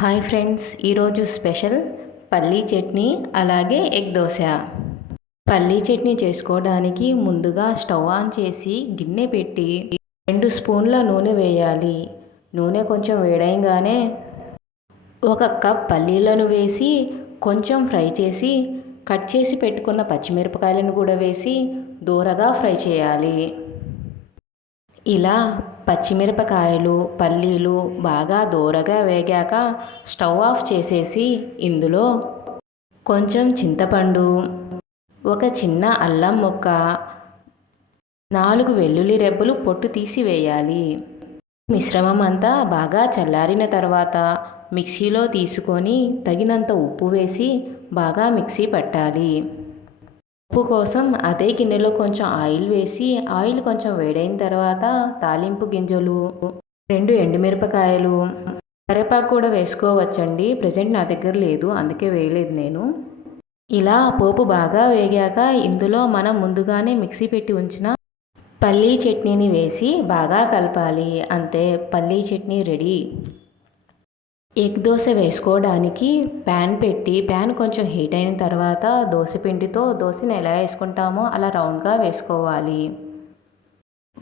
Hi friends, ఈరోజు special పల్లీ చట్నీ అలాగే ఎగ్ దోశ. పల్లీ చట్నీ చేసుకోవడానికి ముందుగా స్టవ్ ఆన్ చేసి గిన్నె పెట్టి 2 స్పూన్ల నూనె వేయాలి. నూనె కొంచెం వేడైగానే 1 కప్ పల్లీలను వేసి కొంచెం ఫ్రై చేసి కట్ చేసి పెట్టుకున్న పచ్చిమిరపకాయలను కూడా వేసి దూరగా ఫ్రై చేయాలి. ఇలా పచ్చిమిరపకాయలు పల్లీలు బాగా దోరగా వేగాక స్టవ్ ఆఫ్ చేసేసి ఇందులో కొంచెం చింతపండు, ఒక చిన్న అల్లం ముక్క, 4 వెల్లుల్లి రెబ్బలు పొట్టు తీసి వేయాలి. మిశ్రమం అంతా బాగా చల్లారిన తర్వాత మిక్సీలో తీసుకొని తగినంత ఉప్పు వేసి బాగా మిక్సీ పట్టాలి. ఉప్పు కోసం అదే గిన్నెలో కొంచెం ఆయిల్ వేసి ఆయిల్ కొంచెం వేడైన తర్వాత తాలింపు గింజలు, 2 ఎండుమిరపకాయలు, కరివేపాకు కూడా వేసుకోవచ్చండి. ప్రజెంట్ నా దగ్గర లేదు, అందుకే వేయలేదు నేను. ఇలా పోపు బాగా వేగాక ఇందులో మనం ముందుగానే మిక్సీ పెట్టి ఉంచిన పల్లీ చట్నీని వేసి బాగా కలపాలి. అంతే, పల్లీ చట్నీ రెడీ. ఎగ్ దోశ వేసుకోవడానికి ప్యాన్ పెట్టి ప్యాన్ కొంచెం హీట్ అయిన తర్వాత దోశపిండితో దోశని ఎలా వేసుకుంటామో అలా రౌండ్గా వేసుకోవాలి.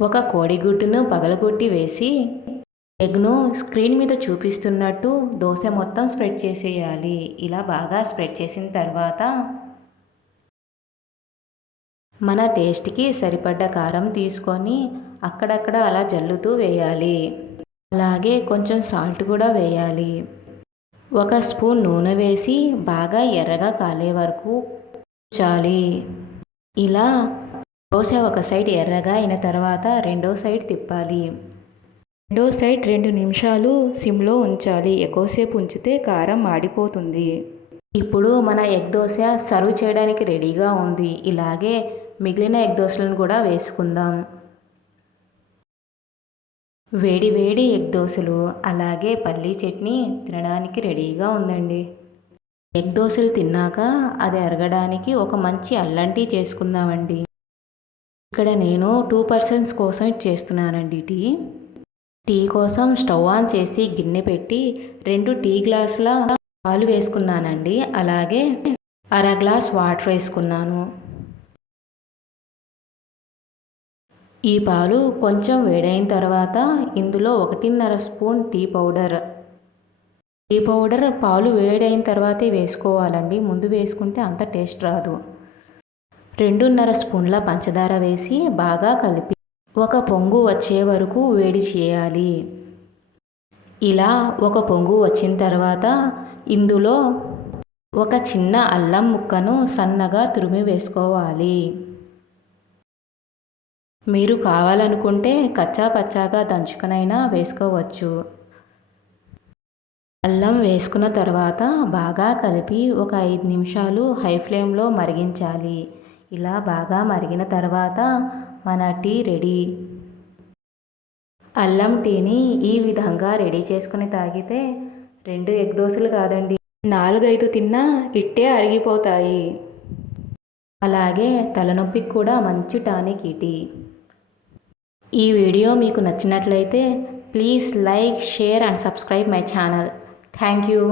ఒక కోడిగుడ్డును పగలగొట్టి వేసి ఎగ్ను స్క్రీన్ మీద చూపిస్తున్నట్టు దోశ మొత్తం స్ప్రెడ్ చేసేయాలి. ఇలా బాగా స్ప్రెడ్ చేసిన తర్వాత మన టేస్ట్కి సరిపడ్డ కారం తీసుకొని అక్కడక్కడ అలా జల్లుతూ వేయాలి. అలాగే కొంచెం సాల్ట్ కూడా వేయాలి. 1 స్పూన్ నూనె వేసి బాగా ఎర్రగా కాలే వరకు ఉంచాలి. ఇలా దోశ ఒక సైడ్ ఎర్రగా అయిన తర్వాత రెండో సైడ్ తిప్పాలి. రెండో సైడ్ 2 నిమిషాలు సిమ్లో ఉంచాలి. ఎక్కువసేపు ఉంచితే కారం మాడిపోతుంది. ఇప్పుడు మన ఎగ్ దోశ సర్వ్ చేయడానికి రెడీగా ఉంది. ఇలాగే మిగిలిన ఎగ్ దోశలను కూడా వేసుకుందాం. వేడి వేడి ఎగ్ దోశలు అలాగే పల్లీ చట్నీ తినడానికి రెడీగా ఉందండి. ఎగ్ దోశలు తిన్నాక అది అరగడానికి ఒక మంచి అల్లం టీ చేసుకుందామండి. ఇక్కడ నేను 2 పర్సన్స్ కోసం చేస్తున్నానండి టీ కోసం స్టవ్ ఆన్ చేసి గిన్నె పెట్టి 2 టీ గ్లాసుల పాలు వేసుకున్నానండి. అలాగే 1/2 గ్లాస్ వాటర్ వేసుకున్నాను. ఈ పాలు కొంచెం వేడైన తర్వాత ఇందులో 1.5 స్పూన్ టీ పౌడర్ పాలు వేడైన తర్వాతే వేసుకోవాలండి. ముందు వేసుకుంటే అంత టేస్ట్ రాదు. 2.5 స్పూన్ల పంచదార వేసి బాగా కలిపి 1 పొంగు వచ్చే వరకు వేడి చేయాలి. ఇలా 1 పొంగు వచ్చిన తర్వాత ఇందులో ఒక చిన్న అల్లం ముక్కను సన్నగా తురిమి వేసుకోవాలి. మీరు కావాలనుకుంటే కచ్చా పచ్చాగా దంచుకనైనా వేసుకోవచ్చు. అల్లం వేసుకున్న తర్వాత బాగా కలిపి ఒక 5 నిమిషాలు హై ఫ్లేమ్లో మరిగించాలి. ఇలా బాగా మరిగిన తర్వాత మన టీ రెడీ. అల్లం టీని ఈ విధంగా రెడీ చేసుకుని తాగితే 2 ఎగ్ దోశలు కాదండి, 4-5 తిన్నా ఇట్టే అరిగిపోతాయి. అలాగే తలనొప్పికి కూడా మంచి టానిక్ ఈ టీ. ఈ వీడియో మీకు నచ్చినట్లయితే please like, share and subscribe my channel. Thank you.